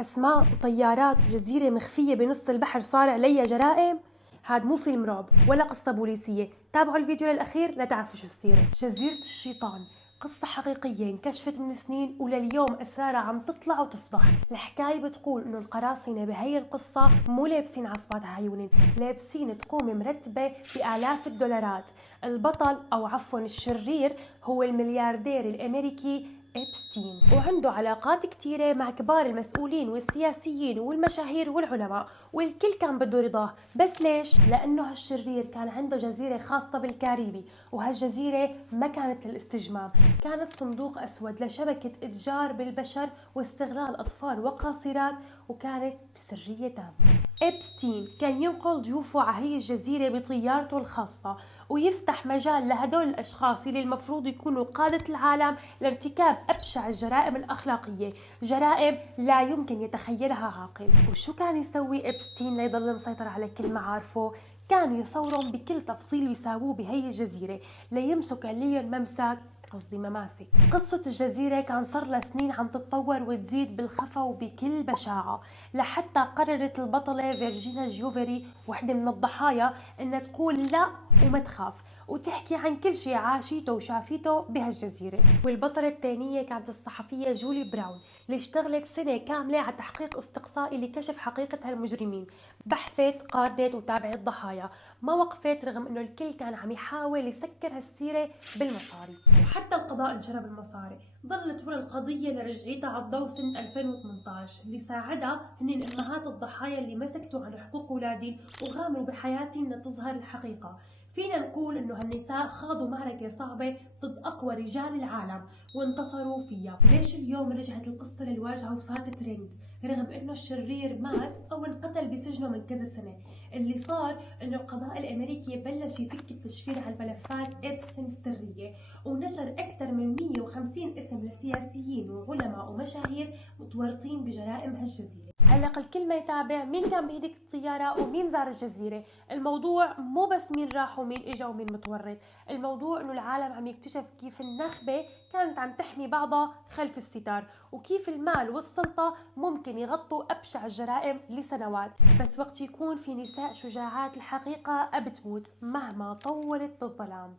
أسماء وطيارات وجزيرة مخفية بنص البحر صار عليها جرائم. هاد مو فيلم رعب ولا قصة بوليسية، تابعوا الفيديو للأخير لتعرفوا شو السيرة. جزيرة الشيطان قصة حقيقية انكشفت من سنين ولليوم أسرارها عم تطلع وتفضح. الحكاية بتقول إنه القراصنة بهي القصة مو لابسين عصبات عيون، لابسين تقوم مرتبة بآلاف الدولارات. البطل أو عفوا الشرير هو الملياردير الأمريكي إبستين، وعنده علاقات كتيرة مع كبار المسؤولين والسياسيين والمشاهير والعلماء، والكل كان بده رضاه. بس ليش؟ لأنه هالشرير كان عنده جزيرة خاصة بالكاريبي، وهالجزيرة ما كانت للاستجمام، كانت صندوق أسود لشبكة إتجار بالبشر واستغلال أطفال وقاصرات، وكانت بسرية تامة. إبستين كان ينقل ضيوفه على هي الجزيرة بطيارته الخاصة، ويفتح مجال لهدول الأشخاص اللي المفروض يكونوا قادة العالم لارتكاب أبشع الجرائم الأخلاقية، جرائم لا يمكن يتخيلها عاقل. وشو كان يسوي إبستين ليضل مسيطر على كل معارفه؟ كان يصورهم بكل تفصيل ويساووه بهي الجزيرة ليمسك عليهم ممسك، قصدي مماسك. قصة الجزيرة كان صار لها سنين عم تتطور وتزيد بالخفا وبكل بشاعة، لحتى قررت البطلة فيرجينا جيوفري وحدة من الضحايا انها تقول لا وما تخاف، وتحكي عن كل شيء عاشيته وشافيته بهالجزيرة. والبطلة الثانية كانت الصحفية جولي براون اللي اشتغلت سنة كاملة على تحقيق استقصائي لكشف حقيقة هالمجرمين، بحثت قارنت وتابعت ضحايا، ما وقفت رغم انه الكل كان عم يحاول يسكر هالسيرة بالمصاري، وحتى القضاء انشرب المصاري. ظلت ورا القضية لرجعيتها على الضوء سنة 2018، اللي ساعدها هن امهات الضحايا اللي مسكتوا عن حقوق اولادهم وغامروا بحياتهم لتظهر الحقيقة. فينا نقول انه هالنساء خاضوا معركة صعبة ضد اقوى رجال العالم وانتصروا فيها. ليش اليوم رجعت القصة للواجهة وصارت ترند رغم انه الشرير مات او انقتل بسجنه من كذا سنة؟ اللي صار انه القضاء الامريكي بلش يفك التشفير على الملفات إبستين السرية، ونشر اكثر من 150 اسم لسياسيين وعلماء ومشاهير متورطين بجرائم هالجزيرة. هلا الكل ما يتابع مين كان بهديك الطيارة ومين زار الجزيرة. الموضوع مو بس مين راح ومين اجا ومين متورط، الموضوع انه العالم عم يكتشف كيف النخبة كانت عم تحمي بعضها خلف الستار، وكيف المال والسلطة ممكن يغطوا أبشع الجرائم لسنوات. بس وقت يكون في نساء شجاعات الحقيقة بتموت مهما طولت بالظلام.